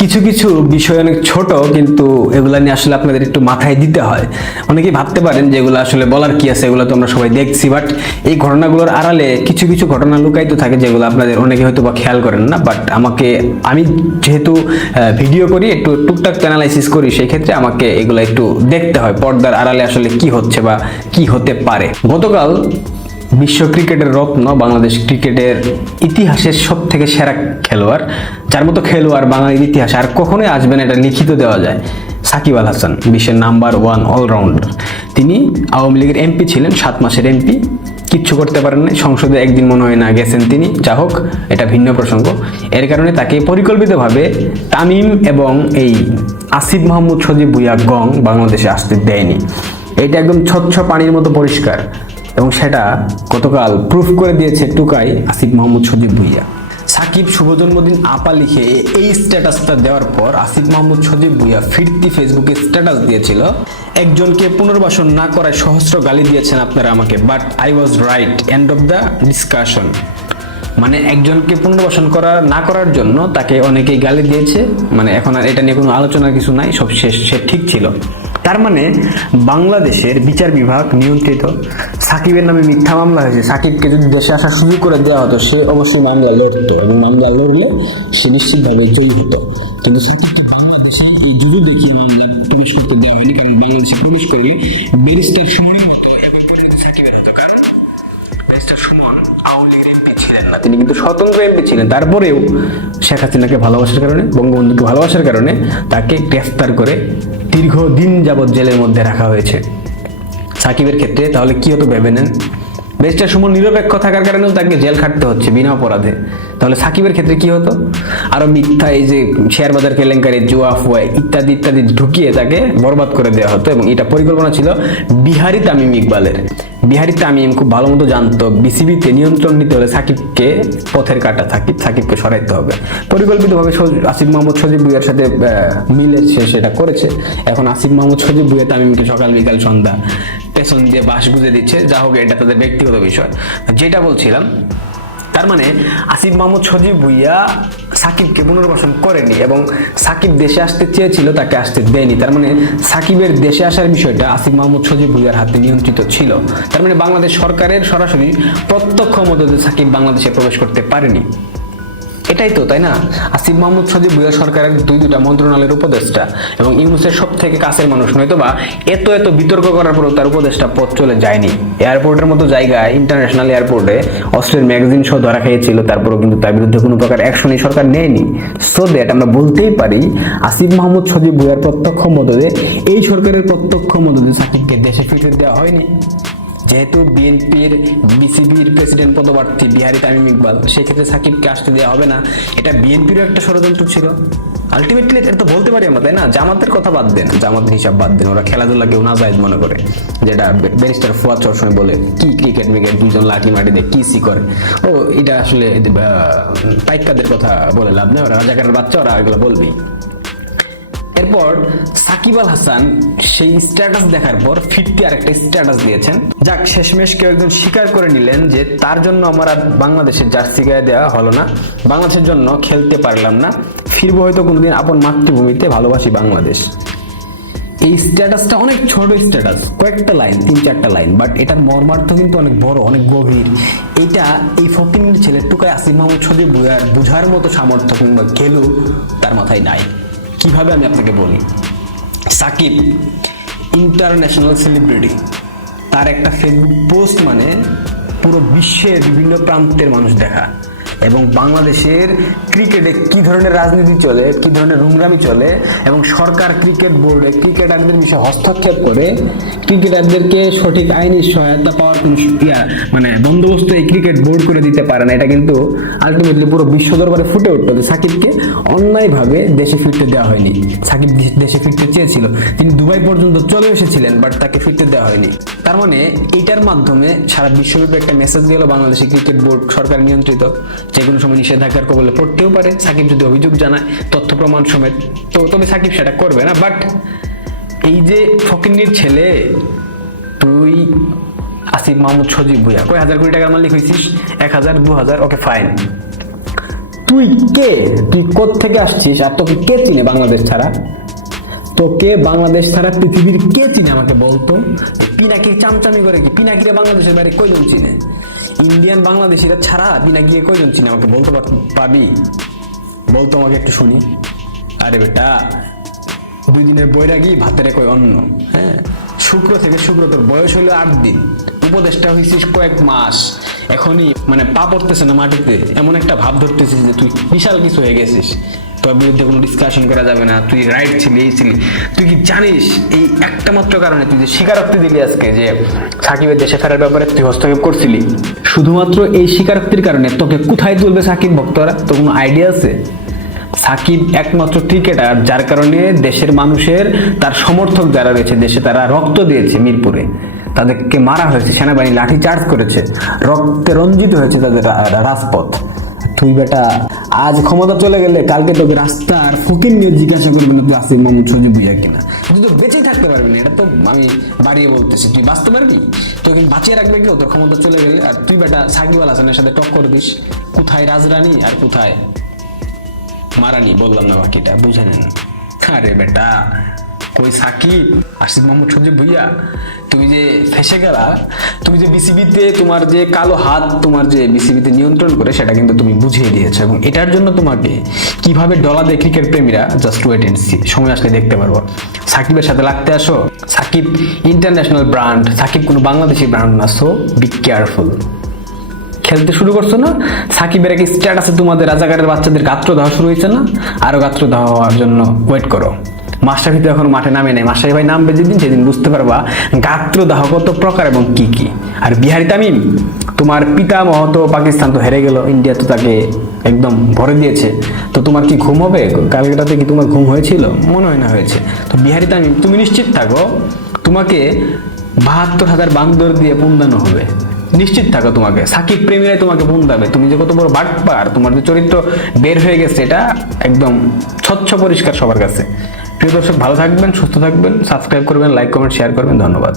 কিছু কিছু বিষয় অনেক ছোট, কিন্তু এগুলা নিয়ে আসলে আপনাদের একটু মাথায় দিতে হয়। অনেকেই ভাবতে পারেন যে এগুলো আসলে বলার কি আছে, এগুলো তো আমরা সবাই দেখছি, বাট এই ঘটনাগুলোর আড়ালে কিছু কিছু ঘটনা লুকায়িত থাকে যেগুলো আপনাদের অনেকে হয়তো বা খেয়াল করেন না, বাট আমাকে, আমি যেহেতু ভিডিও করি, একটু টুকটাক অ্যানালাইসিস করি, সেই ক্ষেত্রে আমাকে এগুলো একটু দেখতে হয়, পর্দার আড়ালে আসলে কি হচ্ছে বা কি হতে পারে। গতকাল বিশ্ব ক্রিকেটের রত্ন বাংলাদেশ ক্রিকেটের ইতিহাসের সব থেকে সেরা খেলোয়াড়, যার মতো খেলোয়াড় বাঙালির ইতিহাসে আর কখনোই আসবেন এটা লিখিত দেওয়া যায়। সাকিব আল হাসান, বিশ্বের নাম্বার ওয়ান অলরাউন্ডার তিনি আওয়ামী লীগের এমপি ছিলেন, সাত মাসের এমপি কিচ্ছু করতে পারেন নাই, সংসদে একদিন মনে হয় না গেছেন তিনি। যা হোক, এটা ভিন্ন প্রসঙ্গ। এর কারণে তাকে পরিকল্পিতভাবে তামিম এবং এই আসিফ মাহমুদ সজিব ভুইয়া গং বাংলাদেশে আসতে দেয়নি। এটা একদম স্বচ্ছ পানির মতো পরিষ্কার। এবং সেটা গতকাল প্রুফ করে দিয়েছে টুকাই আসিফ মাহমুদ সজীব ভুইয়া। সাকিব শুভ জন্মদিন আপা লিখে এই স্ট্যাটাসটা দেওয়ার পর আসিফ মাহমুদ সজীব ভুইয়া ফিরতি ফেসবুকে স্ট্যাটাস দিয়েছিল। একজনকে পুনর্বাসন না করায় সহস্র গালি দিয়েছেন আপনারা আমাকে but I was right end of the discussion মানে একজনকে পুনর্বাসন করা না করার জন্য তাকে অনেকেই গালি দিয়েছে মানে এখন আর এটা নিয়ে কোনো আলোচনার কিছু নাই, সব শেষ, সে ঠিক ছিল। তার মানে বাংলাদেশের বিচার বিভাগ নিয়ন্ত্রিত। সাকিবের নামে মিথ্যা মামলা হয়েছে। সাকিবকে যদি দেশে আসার সুযোগ করে দেওয়া হতো, সে অবশ্যই মামলা লড়তো এবং মামলা লড়লে সে নিশ্চিতভাবে জয়ী হতো। কিন্তু এই মামলা প্রবেশ করতে দেওয়া হয়নি, কারণ বাংলাদেশে প্রবেশ করলে ব্যারিস্টার তিনি কিন্তু স্বতন্ত্র এমপি ছিলেন। তারপরেও শেখ হাসিনাকে ভালোবাসার কারণে, বঙ্গবন্ধুকে ভালোবাসার কারণে তাকে গ্রেফতার করে দীর্ঘদিন যাবৎ জেলের মধ্যে রাখা হয়েছে। সাকিবের ক্ষেত্রে তাহলে কি হতো ভেবে নেন? ব্যারিস্টার সুমন নিরপেক্ষ থাকার কারণেও তাকে জেল খাটতে হচ্ছে বিনা অপরাধে। তাহলে সাকিবের ক্ষেত্রে কি হতো? আরও মিথ্যা, এই যে শেয়ার বাজার কেলেঙ্কারি, জুয়া, ফুয়া ইত্যাদি ইত্যাদি ঢুকিয়ে তাকে বরবাদ করে দেওয়া হতো এবং এটা পরিকল্পনা ছিল বিহারি তামিম ইকবালের। বিহারি তামিম খুব ভালো মতো জানতো বিসিবিতে নিয়ন্ত্রণ নিতে হলে সাকিবকে পথের কাটা সাকিব, সাকিবকে সরাইতে হবে। পরিকল্পিতভাবে আসিফ মোহাম্মদ সজিব ভুইয়ার সাথে মিলে সে সেটা করেছে। এখন আসিফ মোহাম্মদ সজিব ভুইয়া তামিমকে সকাল বিকাল সন্ধ্যা পেছন দিয়ে বাস গুজে দিচ্ছে, যা হোক এটা তাদের ব্যক্তিগত বিষয়। যেটা বলছিলাম, তার মানে আসিফ মাহমুদ সজীব ভুইয়া সাকিবকে পুনর্বাসন করেনি এবং সাকিব দেশে আসতে চেয়েছিল, তাকে আসতে দেয়নি। তার মানে সাকিবের দেশে আসার বিষয়টা আসিফ মাহমুদ সজীব ভুইয়ার হাতে নিয়ন্ত্রিত ছিল। তার মানে বাংলাদেশ সরকারের সরাসরি প্রত্যক্ষ মদতে সাকিব বাংলাদেশে প্রবেশ করতে পারেনি। এটাই তো, তাই না? আসিফ মাহমুদ সজীব ভুইয়া সরকারের দুই দুটা মন্ত্রণালয়ের উপদেষ্টা এবং ইউনুসের সব থেকে কাছের মানুষ, নয়তো বা এত এত বিতর্ক করার পরেও তার উপদেষ্টা পথ চলে যায়নি। এয়ারপোর্টের মতো জায়গায় ইন্টারন্যাশনাল এয়ারপোর্টে অস্ট্রেলিয়ার ম্যাগাজিন সহ ধরা খেয়েছিল, তারপরেও কিন্তু তার বিরুদ্ধে কোনো প্রকার অ্যাকশন এই সরকার নেয়নি। সো দ্যাট আমরা বলতেই পারি, আসিফ মাহমুদ সজীব ভুইয়ার প্রত্যক্ষ মদদে এই সরকারের প্রত্যক্ষ মদদে সাকিবকে দেশে ফিরতে দেওয়া হয়নি। যেহেতু বিএনপির, বিসিবির প্রেসিডেন্ট পদপ্রার্থী বিহারি তামিম ইকবাল, সেক্ষেত্রে সাকিবকে আসতে দেওয়া হবে না। এটা বিএনপিরও একটা ষড়যন্ত্র ছিল। আলটিমেটলি এটা তো বলতে পারি আমরা, তাই না? জামাতের কথা বাদ দেন। জামাতের হিসাব বাদ দেন। ওরা খেলাধুলা কেউ না যায় মনে করে। যেটা ব্যারিস্টার ফুয়াদ সবসময় বলে, কি ক্রিকেট মিকেট দুজন লাঠি মাটি দিয়ে কি সি করে ও, এটা আসলে পাইকাদের কথা বলে লাভ নেই। ওরা রাজাকারের বাচ্চা, ওরা এগুলো বলবেই। এরপর সাকিব আল হাসান সেই স্ট্যাটাস দেখার পর ফিরতি আরেকটা স্ট্যাটাস দিয়েছেন। যাক, শেষমেশ কেউ একজন স্বীকার করে নিলেন যে তার জন্য আমার আর বাংলাদেশের জার্সি গায়ে দেওয়া হলো না। বাংলাদেশের জন্য খেলতে পারলাম না। ফিরবো হয়তো কোনোদিন আপন মাতৃভূমিতে ভালোবাসি বাংলাদেশ। এই স্ট্যাটাসটা অনেক ছোট স্ট্যাটাস কয়েকটা লাইন তিন চারটা লাইন বাট এটার মর্মার্থ কিন্তু অনেক বড়, অনেক গভীর। এটা এই ফকিনের ছেলে টুকায় আসিফ মাহমুদ সজিব বোঝার মতো সামর্থ্য কিংবা গেলু তার মাথায় নাই। কীভাবে আমি আপনাকে বলি? সাকিব ইন্টারন্যাশনাল সেলিব্রিটি তার একটা ফেসবুক পোস্ট মানে পুরো বিশ্বের বিভিন্ন প্রান্তের মানুষ দেখা। এবং বাংলাদেশের ক্রিকেটে কি ধরনের রাজনীতি চলে, কি ধরনের রুমরামি চলে, এবং সরকার ক্রিকেট বোর্ডে ক্রিকেটারদের বিষয়ে হস্তক্ষেপ করে ক্রিকেটারদেরকে সঠিক আইনি সহায়তা পাওয়ার কোনো ইয়া মানে বন্দোবস্ত এই ক্রিকেট বোর্ড করে দিতে পারে না। এটা কিন্তু আলটিমেটলি পুরো বিশ্ব দরবারে ফুটে উঠল যে সাকিবকে অন্যায়ভাবে দেশে ফিরতে দেওয়া হয়নি। সাকিব দেশে ফিরতে চেয়েছিল। তিনি দুবাই পর্যন্ত চলে এসেছিলেন বাট তাকে ফিরতে দেওয়া হয়নি। তার মানে এটার মাধ্যমে সারা বিশ্বব্যাপী একটা মেসেজ গেল বাংলাদেশে ক্রিকেট বোর্ড সরকার নিয়ন্ত্রিত। যে কোনো সময় নিষেধাজ্ঞার কবলে পড়তেও পারে। সাকিব যদি অভিযোগ জানায়, তথ্য প্রমাণ সমেত। তো তবে সাকিব সেটা করবে না। বাট এই যে ফকিন্নির ছেলে, তুই আসিফ মাহমুদ সজীব ভুইয়া কয় হাজার কোটি টাকার মালিক হয়েছিস এক হাজার, দু হাজার, ওকে ফাইন তুই কে? তুই থেকে আসছিস? আর তোকে কে চিনে বাংলাদেশ ছাড়া? তোকে বাংলাদেশ ছাড়া পৃথিবীর কে চিনে আমাকে বলতো? এই পিনাকির চামচামি করে কি? পিনাকিরে বাংলাদেশের বাইরে কয়জন চিনে? ইন্ডিয়ান বাংলাদেশিরা ছাড়া পিনাকিকে কয়জন চিনে আমাকে বলতে পারবি বলতো আমাকে একটু শুনি আরে বেটা দুই দিনের বৈরাগী ভাতের কই অন্য হ্যাঁ শুক্র থেকে শুক্র তোর বয়স হলো আট দিন উপদেশটা হয়েছিস কয়েক মাস এখনই মানে পা পড়তেছে না মাটিতে এমন একটা ভাব ধরতেছিস যে তুই বিশাল কিছু হয়ে গেছিস তোর বিরুদ্ধে কোনো ডিসকাশন করা যাবে না। তুই রাইট ছিলি, এই ছিলি। তুই কি জানিস এই একটা মাত্র কারণে তুই যে স্বীকারোক্তি দিলি আজকে যে সাকিবের দেশে ফেরার ব্যাপারে তুই হস্তক্ষেপ করছিলি? শুধুমাত্র এই স্বীকারোক্তির কারণে তোকে কোথায় তুলবে সাকিব ভক্তরা? তোর কোনো আইডিয়া আছে? সাকিব একমাত্র ক্রিকেটার যার কারণে দেশের মানুষের, তার সমর্থক যারা রয়েছে, দেশে তারা রক্ত দিয়েছে মিরপুরে। তাদেরকে মারা হয়েছে, সেনাবাহিনী লাঠি চার্জ করেছে। রক্তে রঞ্জিত হয়েছে তাদের রাজপথ। তুই বেটা, আজ ক্ষমতা চলে গেলে কালকে তোকে রাস্তার ফকির নিয়ে জিজ্ঞাসা করবে না তুই আসিফ মাহমুদ সজিব বুঝা কিনা। তুই তো বেঁচেই থাকতে পারবি না, এটা তো আমি বাড়িয়ে বলতেছি। তুই বাঁচতে পারবি? তোকে বাঁচিয়ে রাখবে কেউ তোর ক্ষমতা চলে গেলে, আর তুই বেটা সাকিব আল হাসানের সাথে টক্কর দিস। কোথায় রাজরানী আর কোথায় মারানি? বললাম না বাকিটা, বুঝে নেন আরে বেটা কই সাকিব আসিফ মোহাম্মদ সজিব ভুইয়া, তুমি যে ফেসে গেলা, তুমি যে বিসিবিতে তোমার যে কালো হাত, তোমার যে বিসিবিতে নিয়ন্ত্রণ করে, সেটা কিন্তু তুমি বুঝিয়ে দিয়েছ। এবং এটার জন্য তোমাকে কীভাবে ডলা দেয় ক্রিকেট প্রেমীরা জাস্ট ওয়েট এন্ড সি সময় আসলে দেখতে পারব। সাকিবের সাথে লাগতে আসো। সাকিব ইন্টারন্যাশনাল ব্র্যান্ড সাকিব কোনো বাংলাদেশি ব্র্যান্ড না সো বি কেয়ারফুল খেলতে শুরু করছ না? সাকিবের এক স্ট্যাটাসে তোমাদের, রাজাকারের বাচ্চাদের গাত্র দেওয়া শুরু হয়েছে না? আরও গাত্র দেওয়া হওয়ার জন্য ওয়েট করো। মাস্টাফি তো এখন মাঠে নামে নেই। মাস্টাফি ভাই নামবে যেদিন, সেদিন বুঝতে পারবা গাত্র দাহ কত প্রকার এবং কি কি। আর বিহারি তামিম, তোমার পিতা মহতো পাকিস্তান তো হেরে গেল, ইন্ডিয়া তো তাকে একদম ভরে দিয়েছে। তো তোমার কি ঘুম হবে? কালকেটাতে কি তোমার ঘুম হয়েছিল? মনে হয় না হয়েছে। তো বিহারি তামিম, তুমি নিশ্চিত থাকো, তোমাকে বাহাত্তর হাজার বান্দর দিয়ে পুন্দানো হবে। নিশ্চিত থাকো তোমাকে। সাকিব প্রেমীরাই তোমাকে বোন দেবে তুমি যে কত বড় বাটপার, তোমার যে চরিত্র বের হয়ে গেছে, এটা একদম স্বচ্ছ পরিষ্কার সবার কাছে। প্রিয় দর্শক ভালো থাকবেন সুস্থ থাকবেন সাবস্ক্রাইব করবেন লাইক কমেন্ট শেয়ার করবেন ধন্যবাদ।